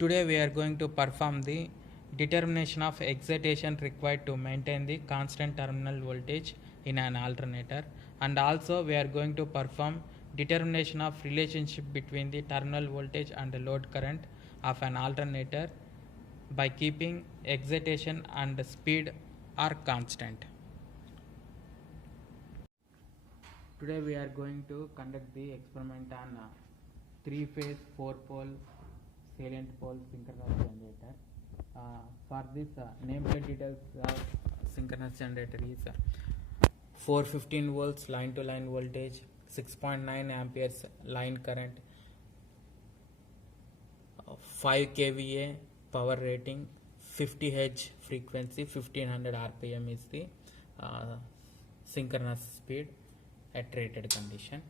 Today we are going to perform the determination of excitation required to maintain the constant terminal voltage in an alternator, and also we are going to perform determination of relationship between the terminal voltage and the load current of an alternator by keeping excitation and speed are constant. Today we are going to conduct the experiment on three-phase, four-pole, salient pole synchronous generator. For this, nameplate details of synchronous generator is 415 volts line-to-line voltage, 6.9 amperes line current, 5 kVA power rating, 50 Hz frequency, 1500 RPM is the uh, synchronous speed at rated condition.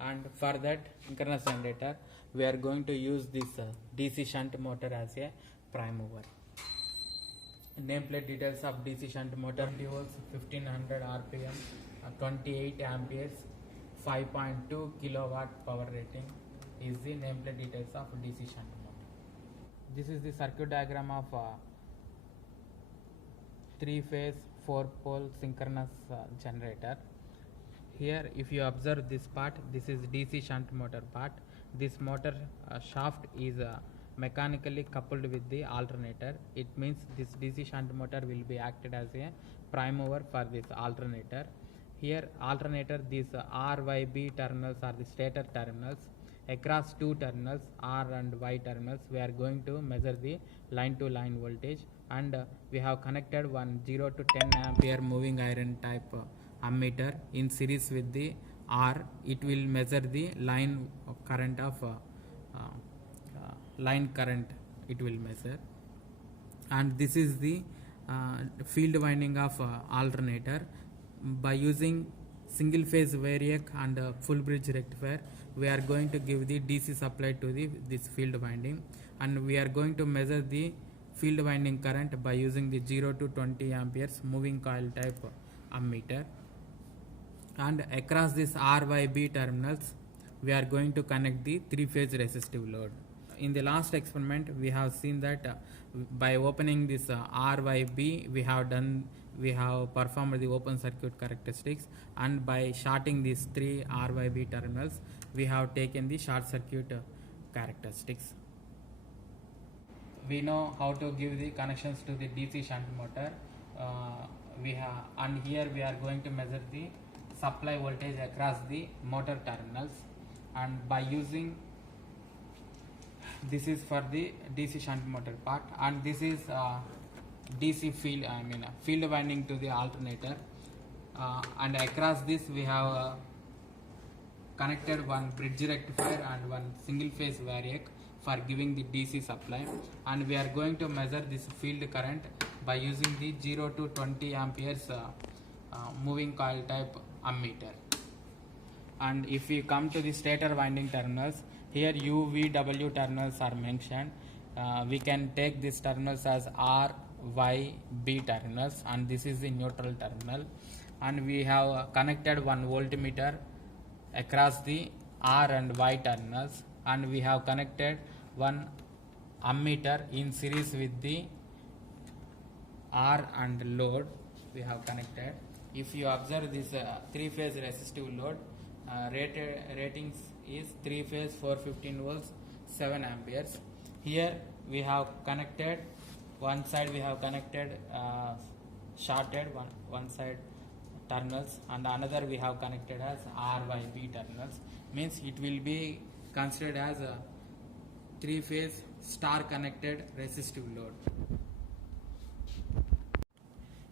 And for that synchronous generator we are going to use this DC shunt motor as a prime mover. Nameplate details of DC shunt motor: 20 volts, 1500 RPM, 28 amperes, 5.2 kilowatt power rating is the nameplate details of DC shunt motor. This is the circuit diagram of 3-phase 4-pole synchronous generator. Here if you observe this part, this is DC shunt motor part. This motor shaft is mechanically coupled with the alternator. It means this DC shunt motor will be acted as a prime mover for this alternator. Here alternator, these RYB terminals are the stator terminals. Across two terminals, R and Y terminals, we are going to measure the line to line voltage, and we have connected one 0 to 10 ampere moving iron type ammeter in series with the R. It will measure the line current of line current it will measure. And this is the field winding of alternator. By using single phase variac and full bridge rectifier, we are going to give the DC supply to this field winding, and we are going to measure the field winding current by using the 0 to 20 amperes moving coil type ammeter. And across this RYB terminals we are going to connect the 3-phase resistive load. In the last experiment we have seen that by opening this RYB we have performed the open circuit characteristics, and by shorting these 3 RYB terminals we have taken the short circuit characteristics. We know how to give the connections to the DC shunt motor. And here we are going to measure the supply voltage across the motor terminals, and by using, this is for the DC shunt motor part, and this is DC field, field winding to the alternator, and across this we have connected one bridge rectifier and one single phase variac for giving the DC supply, and we are going to measure this field current by using the 0 to 20 amperes moving coil type ammeter. And if we come to the stator winding terminals, here UVW terminals are mentioned. We can take these terminals as R, Y, B terminals, and this is the neutral terminal, and we have connected one voltmeter across the R and Y terminals, and we have connected one ammeter in series with the R and load we have connected. If you observe this 3-phase resistive load, ratings is 3-phase 415 volts 7 amperes. Here we have connected one side, we have connected shorted one side terminals, and another we have connected as RYB terminals. Means it will be considered as a 3-phase star connected resistive load.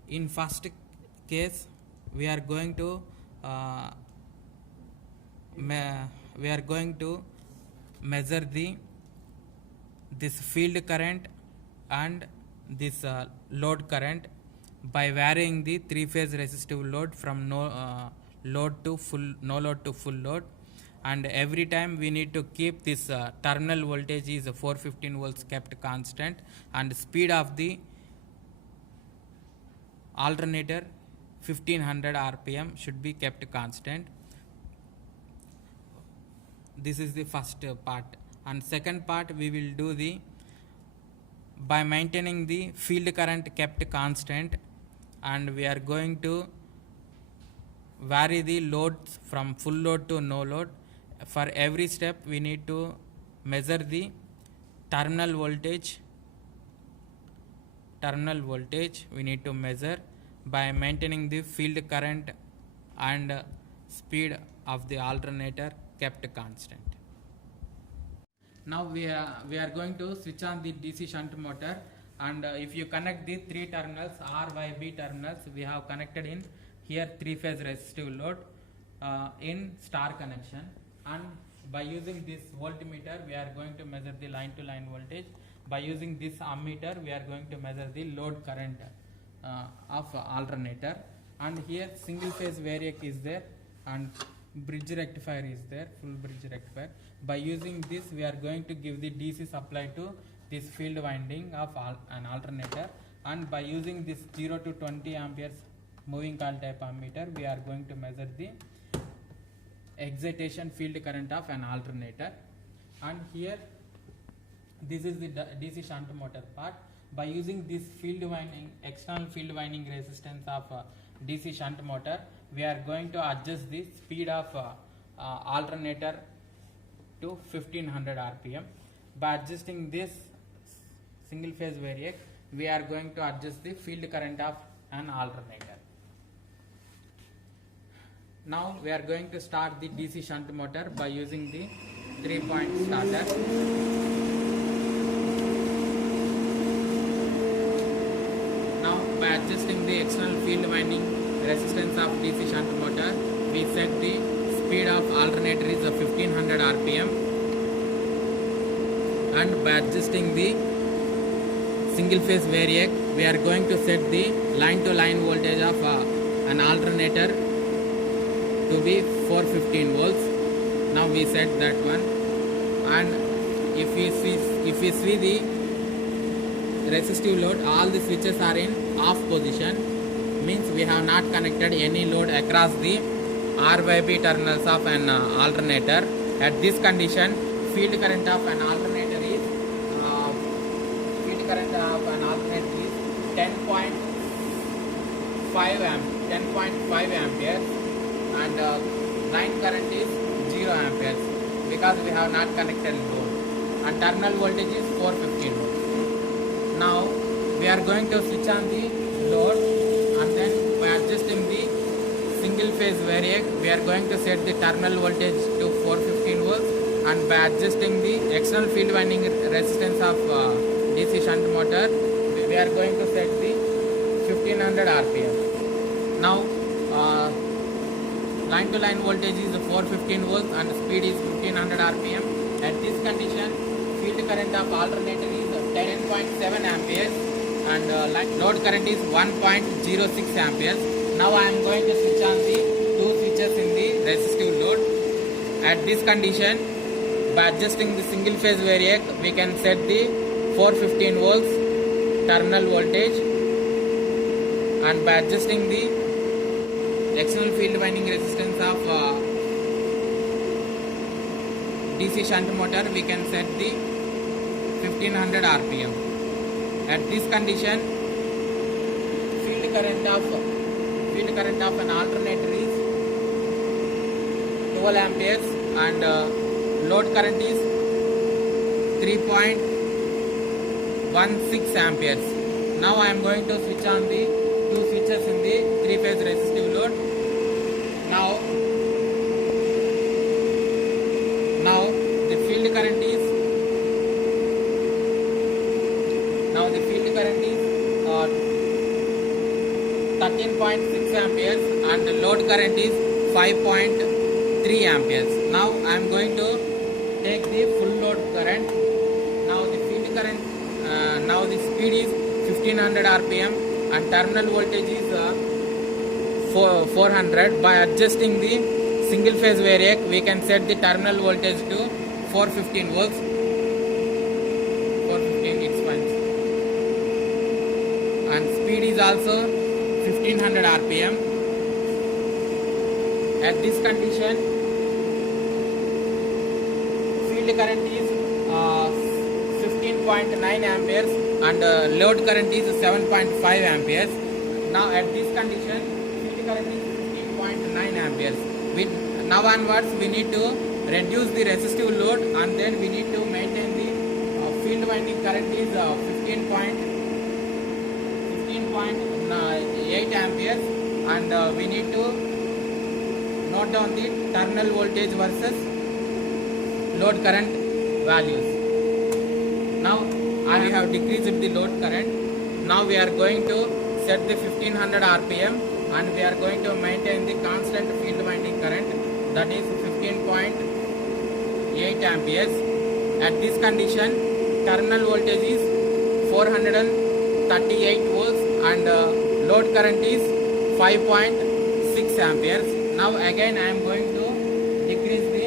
In first case we are going to measure this field current and this load current by varying the 3-phase resistive load from no load to full load, and every time we need to keep this terminal voltage is 415 volts kept constant, and speed of the alternator 1500 RPM should be kept constant. This is the first part, and second part we will do the by maintaining the field current kept constant, and we are going to vary the loads from full load to no load. For every step we need to measure the terminal voltage we need to measure by maintaining the field current and speed of the alternator kept constant. Now we are going to switch on the DC shunt motor, and if you connect the three terminals, R, Y, B terminals, we have connected in here three-phase resistive load in star connection, and by using this voltmeter we are going to measure the line-to-line voltage. By using this ammeter we are going to measure the load current of alternator, and here single phase variac is there and bridge rectifier is there, full bridge rectifier. By using this we are going to give the DC supply to this field winding of an alternator, and by using this 0 to 20 amperes moving coil type ammeter we are going to measure the excitation field current of an alternator. And here this is the DC shunt motor part. By using this field winding, external field winding resistance of DC shunt motor, we are going to adjust the speed of alternator to 1500 rpm. By adjusting this single phase variac, we are going to adjust the field current of an alternator. Now we are going to start the DC shunt motor by using the 3-point starter. Now by adjusting the external field winding resistance of DC shunt motor, we set the speed of alternator is 1500 rpm, and by adjusting the single phase variac we are going to set the line to line voltage of an alternator to be 415 volts. Now we set that one, and if we see the resistive load, all the switches are in off position, means we have not connected any load across the RYB terminals of an alternator. At this condition, field current of an alternator is 10.5 amperes, and line current is 0 amperes because we have not connected load, and terminal voltage is 415 volts. Now we are going to switch on the load, and then by adjusting the single phase variac we are going to set the terminal voltage to 415 volts, and by adjusting the external field winding resistance of DC shunt motor we are going to set the 1500 rpm. Now line to line voltage is 415 volts and speed is 1500 rpm. At this condition, field current of alternator is 10.7 amperes and load current is 1.06 amperes. Now I am going to switch on the two switches in the resistive load. At this condition, by adjusting the single phase variac we can set the 415 volts terminal voltage, and by adjusting the external field winding resistance of DC shunt motor we can set the 1500 rpm. At this condition, field current of an alternator is 12 amperes and load current is 3.16 amperes. Now I am going to switch on the two switches in the three-phase resistive load. Now the field current is 13.6 amperes and the load current is 5.3 amperes. Now I am going to take the full load current. Now the field current, now the speed is 1500 rpm and terminal voltage is 400. By adjusting the single phase variac we can set the terminal voltage to 415 volts. 415 it's fine. And speed is also 1500 rpm. At this condition, field current is 15.6 15.9 amperes and load current is 7.5 amperes. Now at this condition, field current is 15.9 amperes. Now onwards we need to reduce the resistive load and then we need to maintain the field winding current is 15.8 amperes and we need to note down the terminal voltage versus load current values. Now I have decreased the load current. Now we are going to set the 1500 rpm and we are going to maintain the constant field winding current, that is 15.8 amperes. At this condition, terminal voltage is 438 volts and load current is 5.6 amperes. Now again I am going to decrease the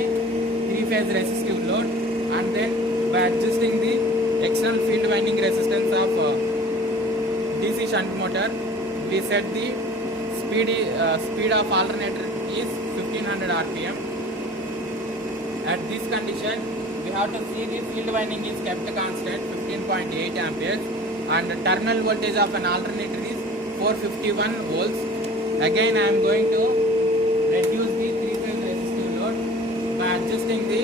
three-phase resistive load and then by adjusting the external field winding resistance of DC shunt motor, we set the speed of alternator is 1500 rpm. At this condition, we have to see the field winding is kept constant 15.8 amperes and the terminal voltage of an alternator is 451 volts. Again I am going to reduce the three-phase resistive load by adjusting the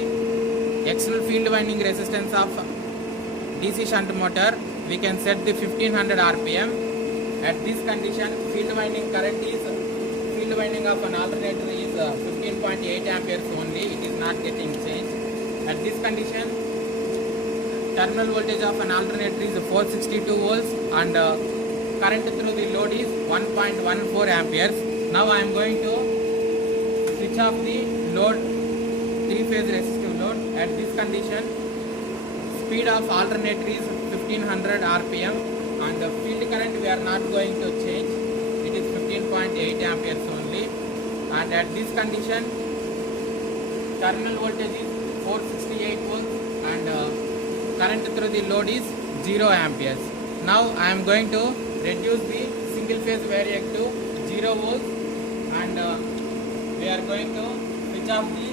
external field winding resistance of DC shunt motor. We can set the 1500 rpm. At this condition, field winding of an alternator is 15.8 amperes only. It is not getting changed. At this condition, terminal voltage of an alternator is 462 volts and current through the load is 1.14 amperes. Now I am going to switch off the load, three-phase resistive load. At this condition, speed of alternator is 1500 rpm and the field current we are not going to change. It is 15.8 amperes only. And at this condition, terminal voltage is 468 volts and current through the load is 0 amperes. Now I am going to reduce the single phase variac to 0 volts and we are going to switch off the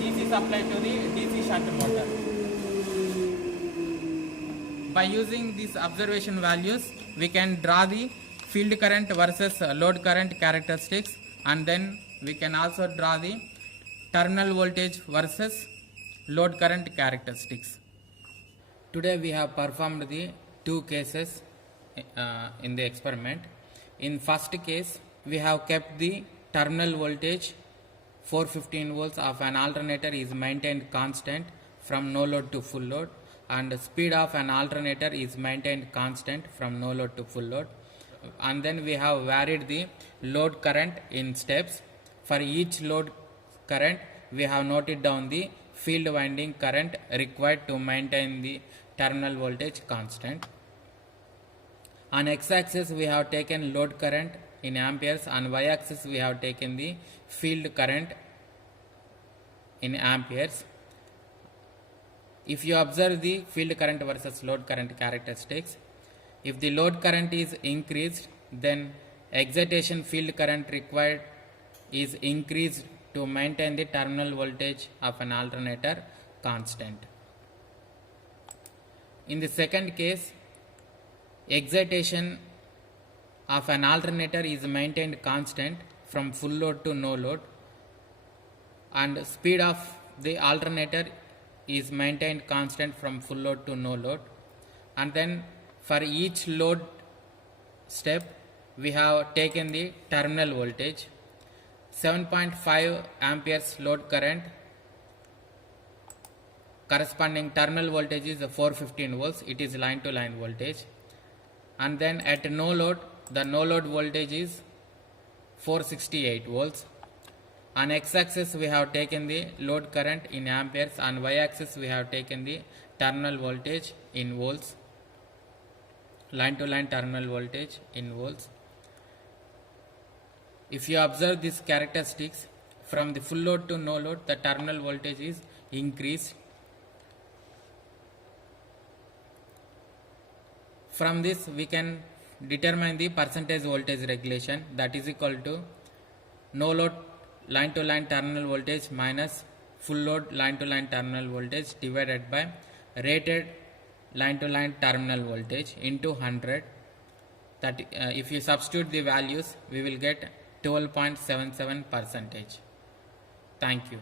DC supply to the DC shunt motor. By using these observation values, we can draw the field current versus load current characteristics and then we can also draw the terminal voltage versus load current characteristics. Today we have performed the two cases in the experiment. In first case, we have kept the terminal voltage 415 volts of an alternator is maintained constant from no load to full load and speed of an alternator is maintained constant from no load to full load, and then we have varied the load current in steps. For each load current we have noted down the field winding current required to maintain the terminal voltage constant. On x-axis we have taken load current in amperes, on y-axis we have taken the field current in amperes. If you observe the field current versus load current characteristics, if the load current is increased, then excitation field current required is increased to maintain the terminal voltage of an alternator constant. In the second case, excitation of an alternator is maintained constant from full load to no load and speed of the alternator is maintained constant from full load to no load, and then for each load step we have taken the terminal voltage 7.5 amperes load current, corresponding terminal voltage is 415 volts, it is line to line voltage, and then at no load the no load voltage is 468 volts. On x-axis we have taken the load current in amperes, on y-axis we have taken the terminal voltage in volts, line to line terminal voltage in volts. If you observe these characteristics, from the full load to no load the terminal voltage is increased. From this we can determine the percentage voltage regulation, that is equal to no load line to line terminal voltage minus full load line to line terminal voltage divided by rated line to line terminal voltage into 100. That if you substitute the values, we will get 12.77%. Thank you.